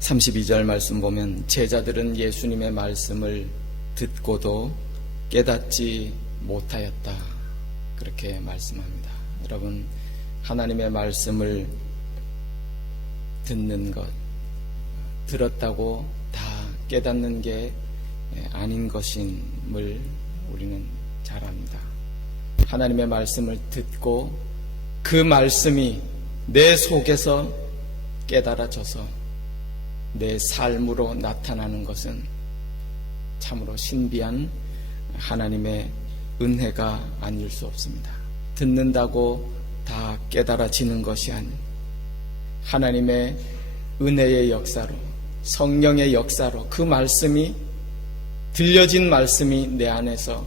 32절 말씀 보면 제자들은 예수님의 말씀을 듣고도 깨닫지 못하였다, 그렇게 말씀합니다. 여러분, 하나님의 말씀을 듣는 것, 들었다고 다 깨닫는 게 아닌 것임을 우리는 잘 압니다. 하나님의 말씀을 듣고 그 말씀이 내 속에서 깨달아져서 내 삶으로 나타나는 것은 참으로 신비한 하나님의 은혜가 아닐 수 없습니다. 듣는다고 다 깨달아지는 것이 아닌 하나님의 은혜의 역사로, 성령의 역사로 그 말씀이, 들려진 말씀이 내 안에서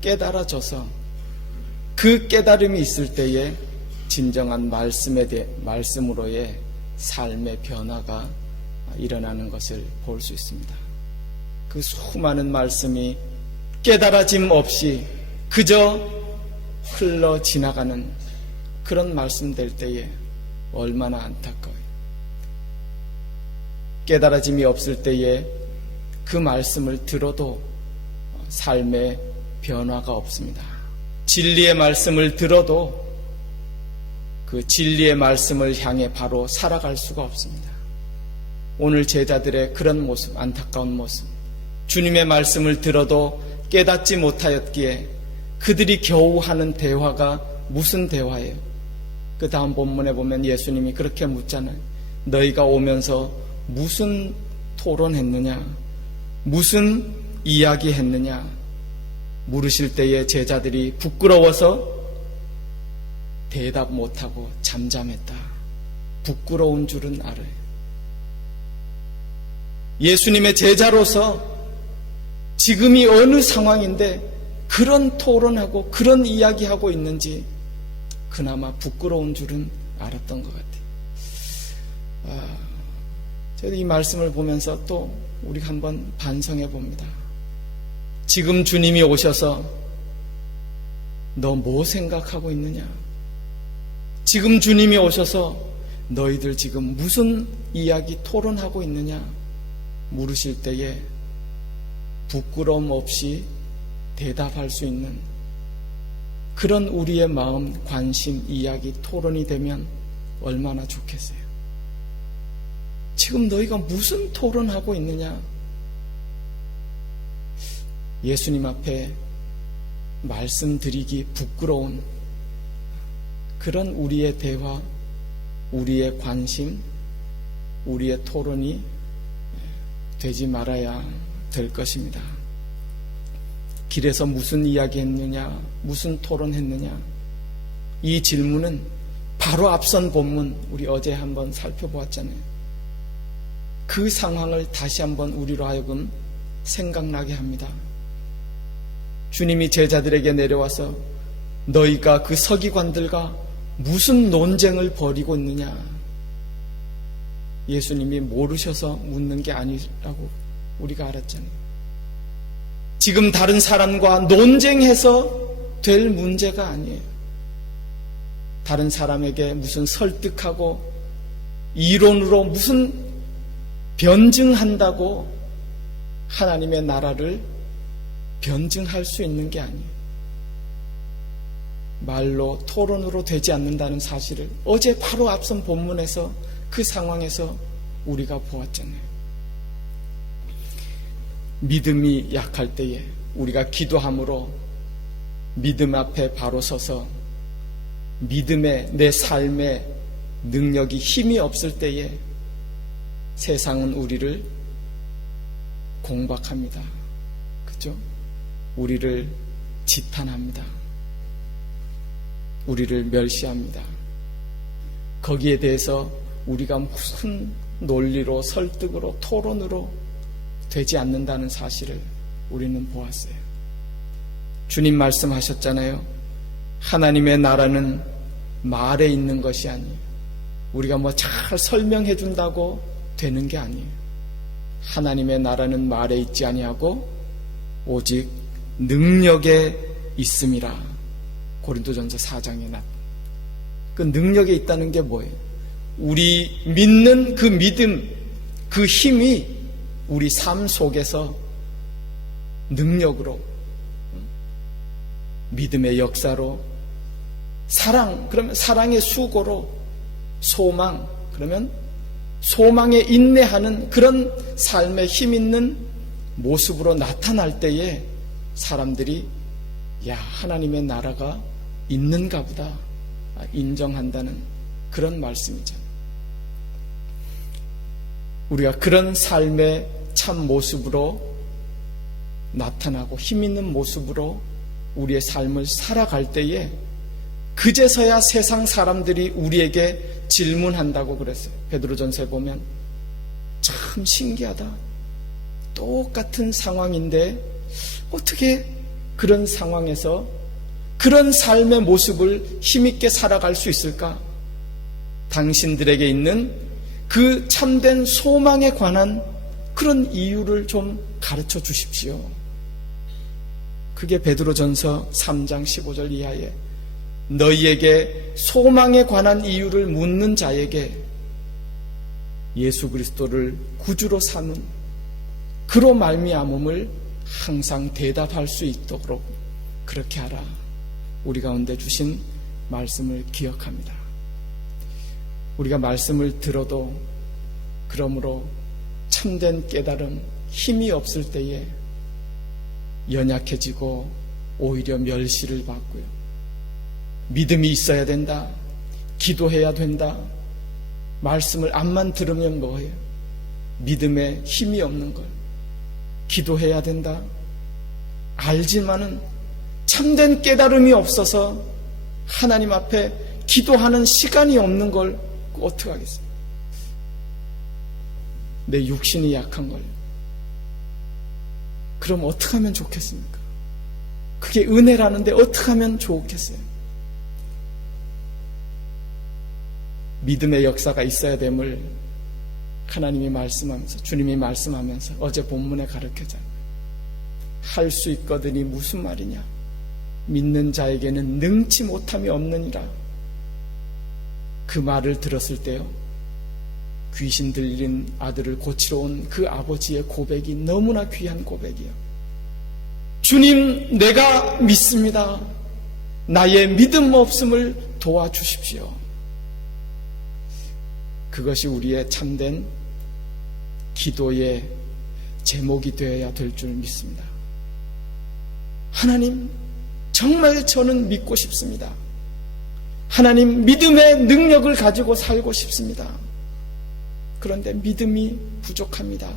깨달아져서 그 깨달음이 있을 때에 진정한 말씀으로의 삶의 변화가 일어나는 것을 볼 수 있습니다. 그 수많은 말씀이 깨달아짐 없이 그저 흘러 지나가는 그런 말씀 될 때에 얼마나 안타까워요. 깨달아짐이 없을 때에 그 말씀을 들어도 삶의 변화가 없습니다. 진리의 말씀을 들어도 그 진리의 말씀을 향해 바로 살아갈 수가 없습니다. 오늘 제자들의 그런 모습, 안타까운 모습, 주님의 말씀을 들어도 깨닫지 못하였기에 그들이 겨우 하는 대화가 무슨 대화예요? 그 다음 본문에 보면 예수님이 그렇게 묻잖아요. 너희가 오면서 무슨 토론했느냐? 무슨 이야기했느냐? 물으실 때에 제자들이 부끄러워서 대답 못하고 잠잠했다. 부끄러운 줄은 알아요. 예수님의 제자로서 지금이 어느 상황인데 그런 토론하고 그런 이야기하고 있는지 그나마 부끄러운 줄은 알았던 것 같아요. 저도 이 말씀을 보면서 또 우리가 한번 반성해 봅니다. 지금 주님이 오셔서 너 뭐 생각하고 있느냐? 지금 주님이 오셔서 너희들 지금 무슨 이야기 토론하고 있느냐? 물으실 때에 부끄러움 없이 대답할 수 있는 그런 우리의 마음, 관심, 이야기, 토론이 되면 얼마나 좋겠어요. 지금 너희가 무슨 토론하고 있느냐? 예수님 앞에 말씀드리기 부끄러운 그런 우리의 대화, 우리의 관심, 우리의 토론이 되지 말아야 될 것입니다. 길에서 무슨 이야기 했느냐, 무슨 토론했느냐, 이 질문은 바로 앞선 본문, 우리 어제 한번 살펴보았잖아요. 그 상황을 다시 한번 우리로 하여금 생각나게 합니다. 주님이 제자들에게 내려와서 너희가 그 서기관들과 무슨 논쟁을 벌이고 있느냐? 예수님이 모르셔서 묻는 게 아니라고 우리가 알았잖아요. 지금 다른 사람과 논쟁해서 될 문제가 아니에요. 다른 사람에게 무슨 설득하고 이론으로 무슨 변증한다고 하나님의 나라를 변증할 수 있는 게 아니에요. 말로, 토론으로 되지 않는다는 사실을 어제 바로 앞선 본문에서 그 상황에서 우리가 보았잖아요. 믿음이 약할 때에 우리가 기도함으로 믿음 앞에 바로 서서 믿음의 내 삶의 능력이 힘이 없을 때에 세상은 우리를 공박합니다. 그죠? 우리를 지탄합니다. 우리를 멸시합니다. 거기에 대해서 우리가 무슨 논리로, 설득으로, 토론으로 되지 않는다는 사실을 우리는 보았어요. 주님 말씀하셨잖아요. 하나님의 나라는 말에 있는 것이 아니에요. 우리가 뭐 잘 설명해 준다고 되는 게 아니에요. 하나님의 나라는 말에 있지 아니하고 오직 능력에 있음이라. 고린도전서 4장에 그 능력에 있다는 게 뭐예요? 우리 믿는 그 믿음, 그 힘이 우리 삶 속에서 능력으로, 믿음의 역사로, 사랑, 그러면 사랑의 수고로, 소망, 그러면 소망에 인내하는 그런 삶의 힘 있는 모습으로 나타날 때에 사람들이 야, 하나님의 나라가 있는가 보다 인정한다는 그런 말씀이잖아요. 우리가 그런 삶의 참 모습으로 나타나고 힘 있는 모습으로 우리의 삶을 살아갈 때에 그제서야 세상 사람들이 우리에게 질문한다고 그랬어요. 베드로전서에 보면 참 신기하다. 똑같은 상황인데 어떻게 그런 상황에서 그런 삶의 모습을 힘있게 살아갈 수 있을까? 당신들에게 있는 그 참된 소망에 관한 그런 이유를 좀 가르쳐 주십시오. 그게 베드로전서 3장 15절 이하에 너희에게 소망에 관한 이유를 묻는 자에게 예수 그리스도를 구주로 삼은 그로 말미암음을 항상 대답할 수 있도록 그렇게 하라. 우리 가운데 주신 말씀을 기억합니다. 우리가 말씀을 들어도 그러므로 참된 깨달음, 힘이 없을 때에 연약해지고 오히려 멸시를 받고요. 믿음이 있어야 된다. 기도해야 된다. 말씀을 암만 들으면 뭐예요? 믿음에 힘이 없는 걸. 기도해야 된다. 알지만은 참된 깨달음이 없어서 하나님 앞에 기도하는 시간이 없는 걸 어떻게 하겠어요? 내 육신이 약한 걸. 그럼 어떻게 하면 좋겠습니까? 그게 은혜라는데 어떻게 하면 좋겠어요? 믿음의 역사가 있어야 됨을 하나님이 말씀하면서, 주님이 말씀하면서 어제 본문에 가르쳐잖아요. 할 수 있거든이 무슨 말이냐? 믿는 자에게는 능치 못함이 없느니라. 그 말을 들었을 때요, 귀신 들린 아들을 고치러 온 그 아버지의 고백이 너무나 귀한 고백이요. 주님, 내가 믿습니다. 나의 믿음 없음을 도와주십시오. 그것이 우리의 참된 기도의 제목이 되어야 될 줄 믿습니다. 하나님, 정말 저는 믿고 싶습니다. 하나님, 믿음의 능력을 가지고 살고 싶습니다. 그런데 믿음이 부족합니다.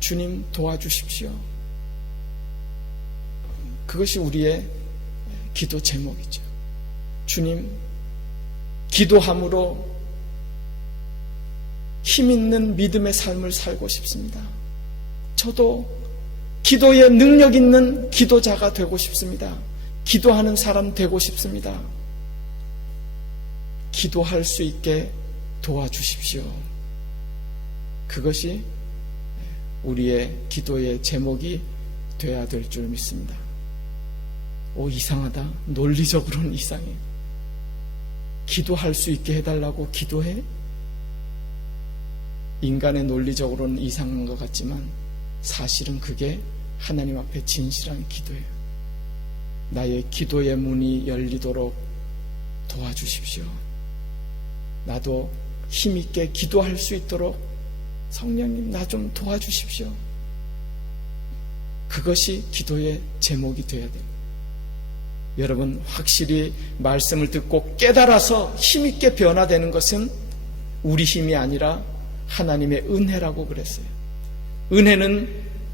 주님, 도와주십시오. 그것이 우리의 기도 제목이죠. 주님, 기도함으로 힘 있는 믿음의 삶을 살고 싶습니다. 저도 기도에 능력 있는 기도자가 되고 싶습니다. 기도하는 사람 되고 싶습니다. 기도할 수 있게 도와주십시오. 그것이 우리의 기도의 제목이 되어야 될 줄 믿습니다. 이상하다. 논리적으로는 이상해. 기도할 수 있게 해달라고 기도해? 인간의 논리적으로는 이상한 것 같지만 사실은 그게 하나님 앞에 진실한 기도예요. 나의 기도의 문이 열리도록 도와주십시오. 나도 힘있게 기도할 수 있도록 성령님, 나 좀 도와주십시오. 그것이 기도의 제목이 되어야 돼요. 여러분, 확실히 말씀을 듣고 깨달아서 힘있게 변화되는 것은 우리 힘이 아니라 하나님의 은혜라고 그랬어요. 은혜는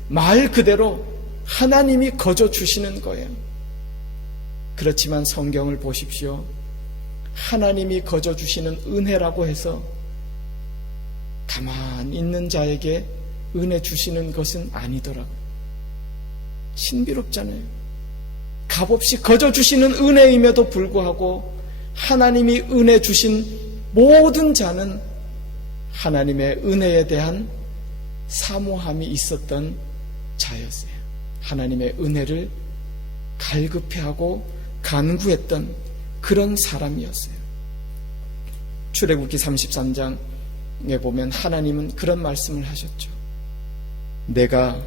말 그대로 하나님이 거저 주시는 거예요. 그렇지만 성경을 보십시오. 하나님이 거저 주시는 은혜라고 해서 가만히 있는 자에게 은혜 주시는 것은 아니더라고요. 신비롭잖아요. 값없이 거저 주시는 은혜임에도 불구하고 하나님이 은혜 주신 모든 자는 하나님의 은혜에 대한 사모함이 있었던 자였어요. 하나님의 은혜를 갈급해하고 간구했던 그런 사람이었어요. 출애굽기 33장에 보면 하나님은 그런 말씀을 하셨죠. 내가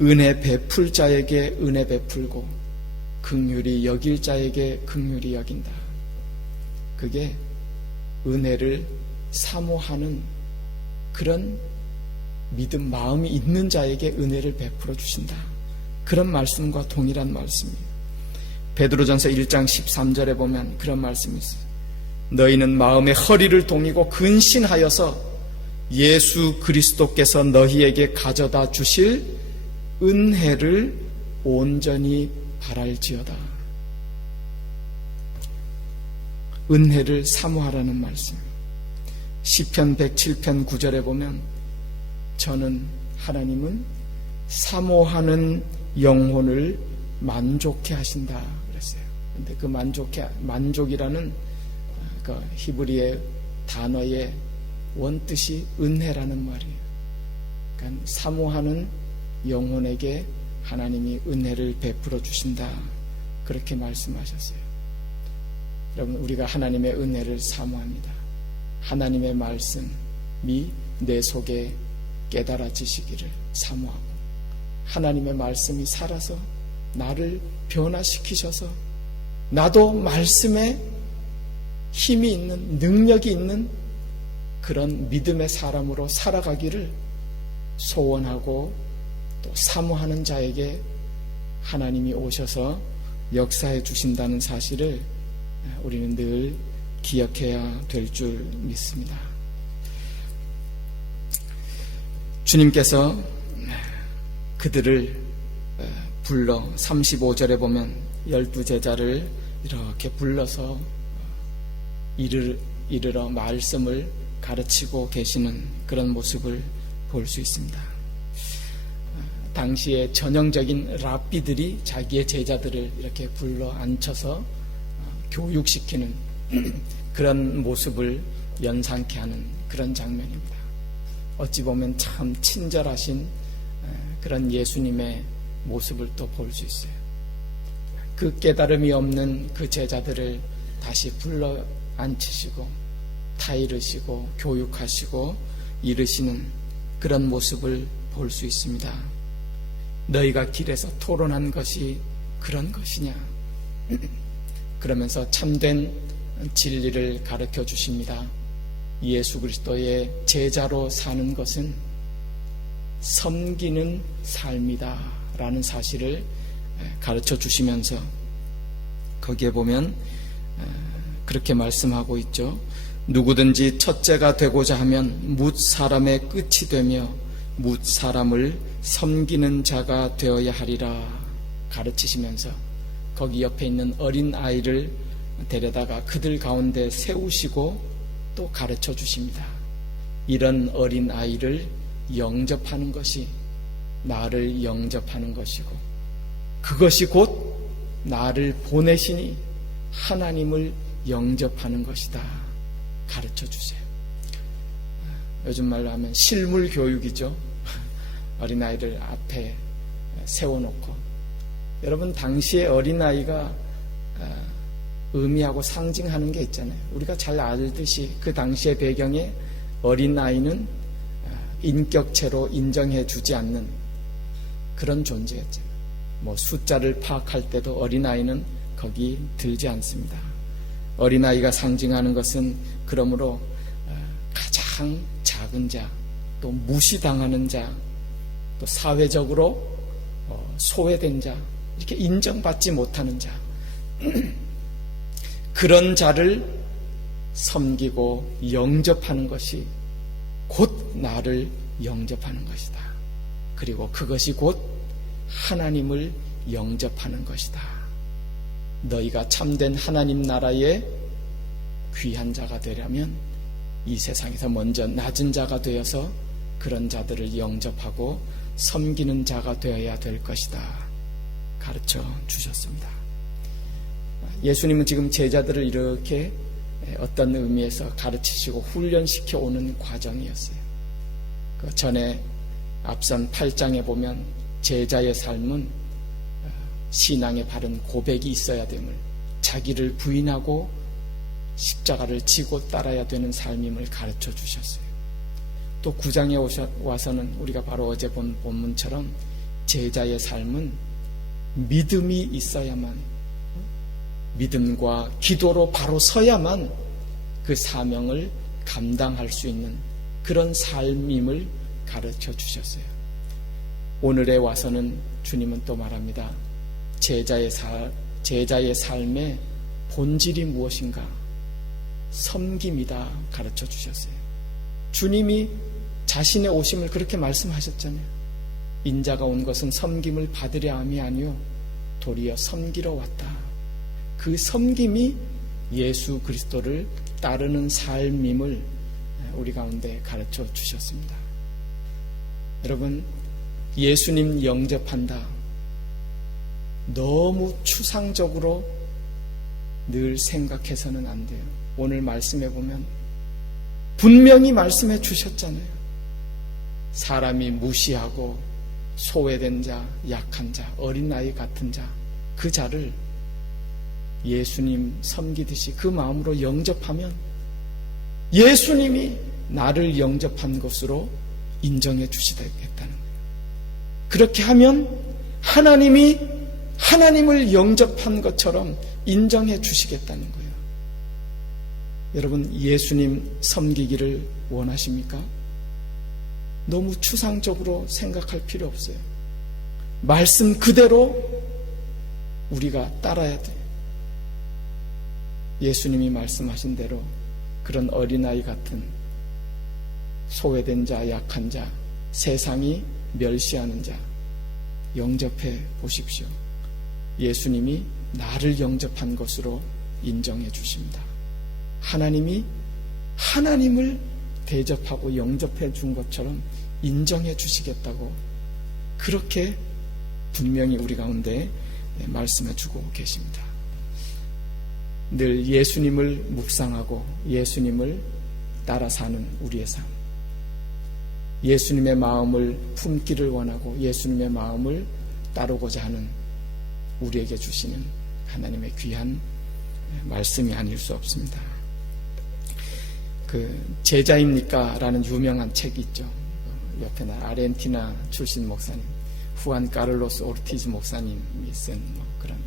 은혜 베풀 자에게 은혜 베풀고 긍휼히 여길 자에게 긍휼히 여긴다. 그게 은혜를 사모하는 그런 믿음 마음이 있는 자에게 은혜를 베풀어 주신다. 그런 말씀과 동일한 말씀이에요. 베드로전서 1장 13절에 보면 그런 말씀이 있어요. 너희는 마음의 허리를 동이고 근신하여서 예수 그리스도께서 너희에게 가져다 주실 은혜를 온전히 바랄지어다. 은혜를 사모하라는 말씀. 시편 107편 9절에 보면 저는 하나님은 사모하는 영혼을 만족해 하신다 그랬어요. 근데 그 만족이라는 그 히브리의 단어의 원뜻이 은혜라는 말이에요. 그러니까 사모하는 영혼에게 하나님이 은혜를 베풀어 주신다. 그렇게 말씀하셨어요. 여러분, 우리가 하나님의 은혜를 사모합니다. 하나님의 말씀이 내 속에 깨달아지시기를 사모하고 하나님의 말씀이 살아서 나를 변화시키셔서 나도 말씀에 힘이 있는, 능력이 있는 그런 믿음의 사람으로 살아가기를 소원하고 또 사모하는 자에게 하나님이 오셔서 역사해 주신다는 사실을 우리는 늘 기억해야 될 줄 믿습니다. 주님께서 그들을 불러 35절에 보면 12제자를 이렇게 불러서 이르러 말씀을 가르치고 계시는 그런 모습을 볼 수 있습니다. 당시에 전형적인 랍비들이 자기의 제자들을 이렇게 불러 앉혀서 교육시키는 그런 모습을 연상케 하는 그런 장면입니다. 어찌 보면 참 친절하신 그런 예수님의 모습을 또 볼 수 있어요. 그 깨달음이 없는 그 제자들을 다시 불러 앉히시고 타이르시고 교육하시고 이르시는 그런 모습을 볼 수 있습니다. 너희가 길에서 토론한 것이 그런 것이냐? 그러면서 참된 진리를 가르쳐 주십니다. 예수 그리스도의 제자로 사는 것은 섬기는 삶이다 라는 사실을 가르쳐 주시면서 거기에 보면 그렇게 말씀하고 있죠. 누구든지 첫째가 되고자 하면 뭇 사람의 끝이 되며 뭇 사람을 섬기는 자가 되어야 하리라 가르치시면서 거기 옆에 있는 어린 아이를 데려다가 그들 가운데 세우시고 또 가르쳐 주십니다. 이런 어린 아이를 영접하는 것이 나를 영접하는 것이고 그것이 곧 나를 보내시니 하나님을 영접하는 것이다 가르쳐 주세요. 요즘 말로 하면 실물 교육이죠. 어린아이를 앞에 세워놓고 여러분 당시에 어린아이가 의미하고 상징하는 게 있잖아요. 우리가 잘 알듯이 그 당시의 배경에 어린아이는 인격체로 인정해 주지 않는 그런 존재였잖아요. 뭐 숫자를 파악할 때도 어린아이는 거기 들지 않습니다. 어린아이가 상징하는 것은 그러므로 가장 작은 자, 또 무시당하는 자, 또 사회적으로 소외된 자, 이렇게 인정받지 못하는 자 그런 자를 섬기고 영접하는 것이 곧 나를 영접하는 것이다. 그리고 그것이 곧 하나님을 영접하는 것이다. 너희가 참된 하나님 나라의 귀한 자가 되려면 이 세상에서 먼저 낮은 자가 되어서 그런 자들을 영접하고 섬기는 자가 되어야 될 것이다 가르쳐 주셨습니다. 예수님은 지금 제자들을 이렇게 어떤 의미에서 가르치시고 훈련시켜 오는 과정이었어요. 그 전에 앞선 8장에 보면 제자의 삶은 신앙의 바른 고백이 있어야 됨을, 자기를 부인하고 십자가를 지고 따라야 되는 삶임을 가르쳐 주셨어요. 또 9장에 와서는 우리가 바로 어제 본 본문처럼 제자의 삶은 믿음이 있어야만, 믿음과 기도로 바로 서야만 그 사명을 감당할 수 있는 그런 삶임을 가르쳐 주셨어요. 오늘에 와서는 주님은 또 말합니다. 제자의 삶의 본질이 무엇인가? 섬김이다 가르쳐 주셨어요. 주님이 자신의 오심을 그렇게 말씀하셨잖아요. 인자가 온 것은 섬김을 받으려 함이 아니요 도리어 섬기러 왔다. 그 섬김이 예수 그리스도를 따르는 삶임을 우리 가운데 가르쳐 주셨습니다. 여러분, 예수님 영접한다. 너무 추상적으로 늘 생각해서는 안 돼요. 오늘 말씀해 보면 분명히 말씀해 주셨잖아요. 사람이 무시하고 소외된 자, 약한 자, 어린아이 같은 자, 그 자를 예수님 섬기듯이 그 마음으로 영접하면 예수님이 나를 영접한 것으로 인정해 주시겠다는 거예요. 그렇게 하면 하나님이 하나님을 영접한 것처럼 인정해 주시겠다는 거예요. 여러분, 예수님 섬기기를 원하십니까? 너무 추상적으로 생각할 필요 없어요. 말씀 그대로 우리가 따라야 돼요. 예수님이 말씀하신 대로 그런 어린아이 같은 소외된 자, 약한 자, 세상이 멸시하는 자 영접해 보십시오. 예수님이 나를 영접한 것으로 인정해 주십니다. 하나님이 하나님을 대접하고 영접해 준 것처럼 인정해 주시겠다고 그렇게 분명히 우리 가운데 말씀해 주고 계십니다. 늘 예수님을 묵상하고 예수님을 따라 사는 우리의 삶, 예수님의 마음을 품기를 원하고 예수님의 마음을 따르고자 하는 우리에게 주시는 하나님의 귀한 말씀이 아닐 수 없습니다. 그 제자입니까? 라는 유명한 책이 있죠. 옆에는 아르헨티나 출신 목사님 후안 카를로스 오르티즈 목사님이 쓴 그런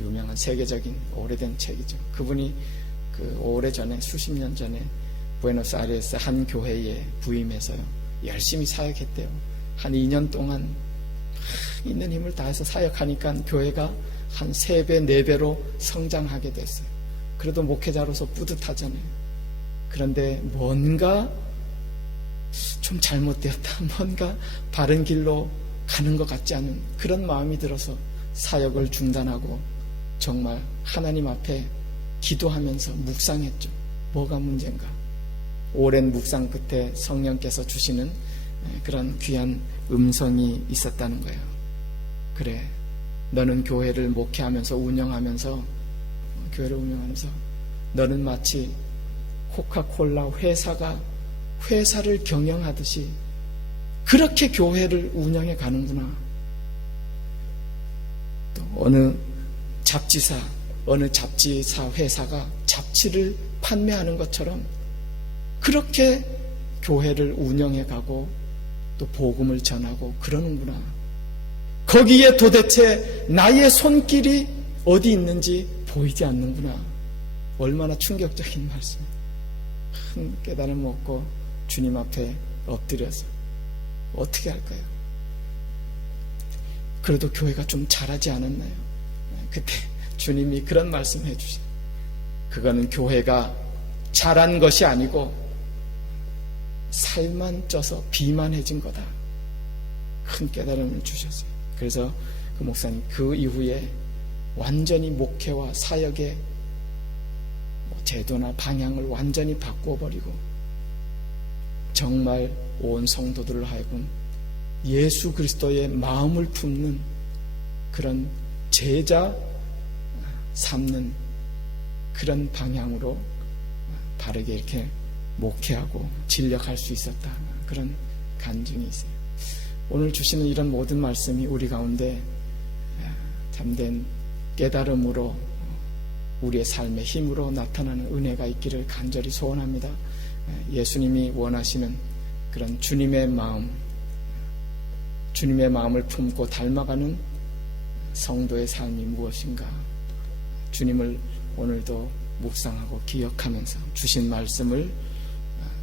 유명한 세계적인 오래된 책이죠. 그분이 그 오래전에 수십 년 전에 부에노스아이레스 한 교회에 부임해서요 열심히 사역했대요. 한 2년 동안 있는 힘을 다해서 사역하니까 교회가 한 3배, 4배로 성장하게 됐어요. 그래도 목회자로서 뿌듯하잖아요. 그런데 뭔가 좀 잘못되었다, 뭔가 바른 길로 가는 것 같지 않은 그런 마음이 들어서 사역을 중단하고 정말 하나님 앞에 기도하면서 묵상했죠. 뭐가 문제인가? 오랜 묵상 끝에 성령께서 주시는 그런 귀한 음성이 있었다는 거예요. 그래, 너는 교회를 목회하면서 운영하면서 교회를 운영하면서 너는 마치 코카콜라 회사가 회사를 경영하듯이 그렇게 교회를 운영해 가는구나. 또 어느 잡지사 회사가 잡지를 판매하는 것처럼 그렇게 교회를 운영해 가고 또 복음을 전하고 그러는구나. 거기에 도대체 나의 손길이 어디 있는지 보이지 않는구나. 얼마나 충격적인 말씀. 큰 깨달음을 얻고 주님 앞에 엎드려서 어떻게 할까요? 그래도 교회가 좀 잘하지 않았나요? 그때 주님이 그런 말씀 해주세요. 그거는 교회가 잘한 것이 아니고 살만 쪄서 비만해진 거다. 큰 깨달음을 주셨어요. 그래서 그 목사님 그 이후에 완전히 목회와 사역의 제도나 방향을 완전히 바꾸어버리고 정말 온 성도들을 하여금 예수 그리스도의 마음을 품는 그런 제자 삼는 그런 방향으로 바르게 이렇게 목회하고 진력할 수 있었다. 그런 간증이 있어요. 오늘 주시는 이런 모든 말씀이 우리 가운데 참된 깨달음으로 우리의 삶의 힘으로 나타나는 은혜가 있기를 간절히 소원합니다. 예수님이 원하시는 그런 주님의 마음을 품고 닮아가는 성도의 삶이 무엇인가, 주님을 오늘도 묵상하고 기억하면서 주신 말씀을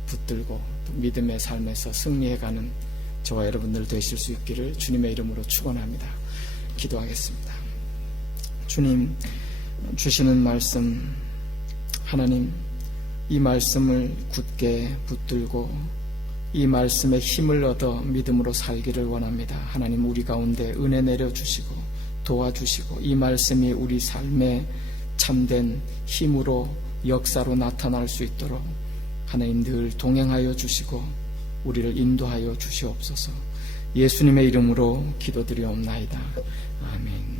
붙들고 또 믿음의 삶에서 승리해가는 저와 여러분들 되실 수 있기를 주님의 이름으로 축원합니다. 기도하겠습니다. 주님, 주시는 말씀, 하나님, 이 말씀을 굳게 붙들고 이 말씀에 힘을 얻어 믿음으로 살기를 원합니다. 하나님, 우리 가운데 은혜 내려주시고 도와주시고 이 말씀이 우리 삶에 참된 힘으로 역사로 나타날 수 있도록 하나님 늘 동행하여 주시고 우리를 인도하여 주시옵소서. 예수님의 이름으로 기도드리옵나이다. 아멘.